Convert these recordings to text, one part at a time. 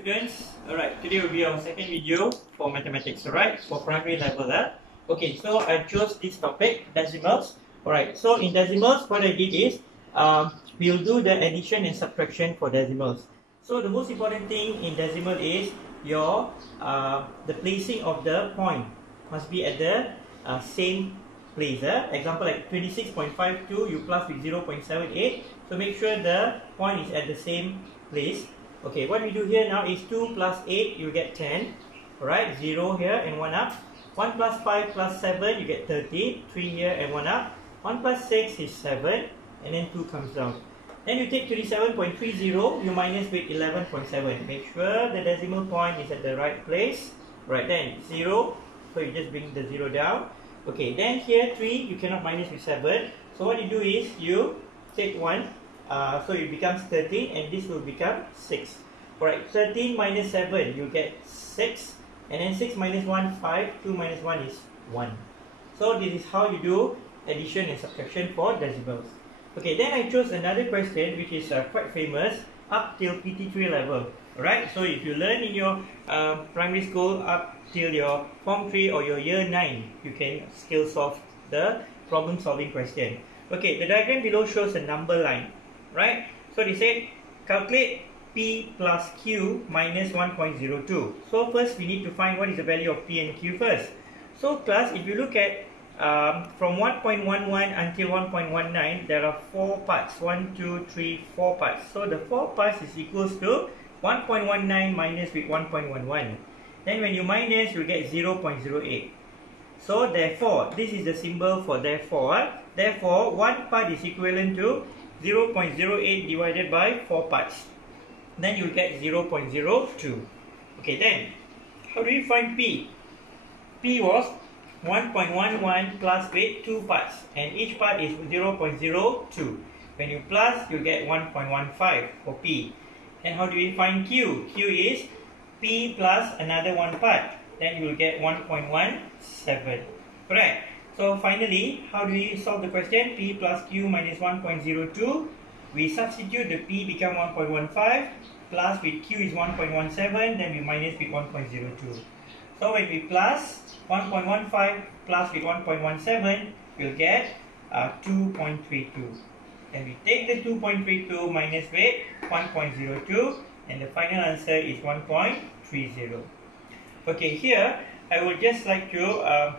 students. Alright, today will be our second video for mathematics, alright, for primary level. Okay, so I chose this topic, decimals. Alright, so in decimals, what I did is, we'll do the addition and subtraction for decimals. So the most important thing in decimal is the placing of the point must be at the same place. Example like 26.52, you plus with 0.78. So make sure the point is at the same place. Okay, what we do here now is 2 plus 8, you get 10. Alright, 0 here and 1 up. 1 plus 5 plus 7, you get 13. 3 here and 1 up. 1 plus 6 is 7. And then 2 comes down. Then you take 27.30, you minus with 11.7. Make sure the decimal point is at the right place. Right, then 0. So you just bring the 0 down. Okay, then here 3, you cannot minus with 7. So what you do is, you take 1. So it becomes 13 and this will become 6. Alright, 13 minus 7, you get 6. And then 6 minus 1, 5. 2 minus 1 is 1. So this is how you do addition and subtraction for decimals. Okay, then I chose another question which is quite famous up till PT3 level. Alright, so if you learn in your primary school up till your Form 3 or your Year 9, you can still solve the problem solving question. Okay, the diagram below shows a number line. Right? So they said calculate P plus Q minus 1.02. So first we need to find what is the value of P and Q first. So class, if you look at from 1.11 until 1.19, there are 4 parts. 1, 2, 3, 4 parts. So the 4 parts is equals to 1.19 minus with 1.11. Then when you minus, you get 0.08. So therefore, this is the symbol for therefore. Therefore, one part is equivalent to 0.08 divided by 4 parts. Then you get 0.02. Okay, then how do you find P? P was 1.11 plus with 2 parts, and each part is 0.02. When you plus, you get 1.15 for P. Then how do we find Q? Q is P plus another 1 part. Then you will get 1.17. Correct? So finally, how do we solve the question? P plus Q minus 1.02. We substitute the P become 1.15 plus with Q is 1.17. Then we minus with 1.02. So when we plus 1.15 plus with 1.17, we'll get 2.32. Then we take the 2.32 minus with 1.02, and the final answer is 1.30. Okay, here I would just like to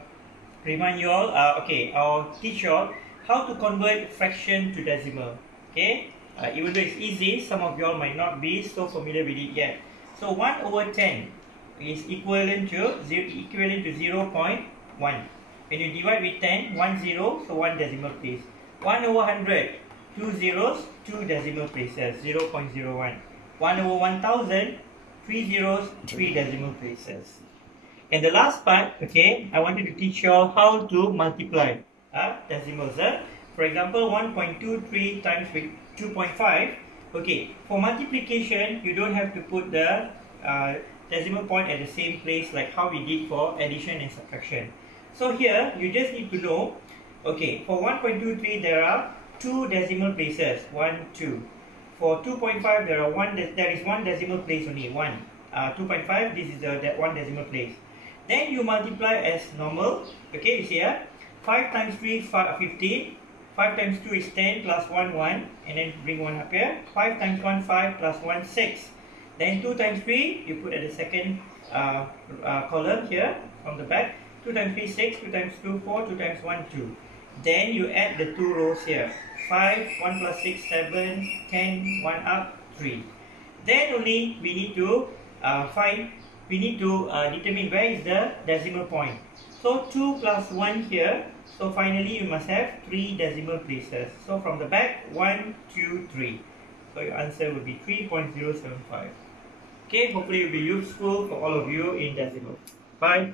remind you all, I'll teach you all how to convert fraction to decimal. Okay, even though it's easy, some of you all might not be so familiar with it yet. So 1 over 10 is equivalent to 0.1. When you divide with 10, 1 0, so 1 decimal place. 1 over 100, 2 zeros, 2 decimal places, 0.01. 1 over 1000, 3 zeros, 3 decimal places. And the last part, okay, I wanted to teach you all how to multiply decimals. For example, 1.23 times with 2.5. Okay, for multiplication, you don't have to put the decimal point at the same place like how we did for addition and subtraction. So here, you just need to know, okay, for 1.23, there are 2 decimal places, 1, 2. For 2.5, there is 1 decimal place only, 1. 2.5, this is that 1 decimal place. Then you multiply as normal. Okay, you see here, 5 times 3 15, 5 times 2 is 10 plus 1 1, and then bring 1 up here. 5 times 1 5 plus 1 6. Then 2 times 3, you put at the second column here from the back. 2 times 3 6, 2 times 2 4, 2 times 1 2. Then you add the 2 rows here. 5, 1 plus 6 7, 10, 1 up 3. Then only we need to determine where is the decimal point. So 2 plus 1 here. So finally you must have 3 decimal places. So from the back, 1, 2, 3. So your answer will be 3.075. Okay, hopefully it will be useful for all of you in decimal. Bye.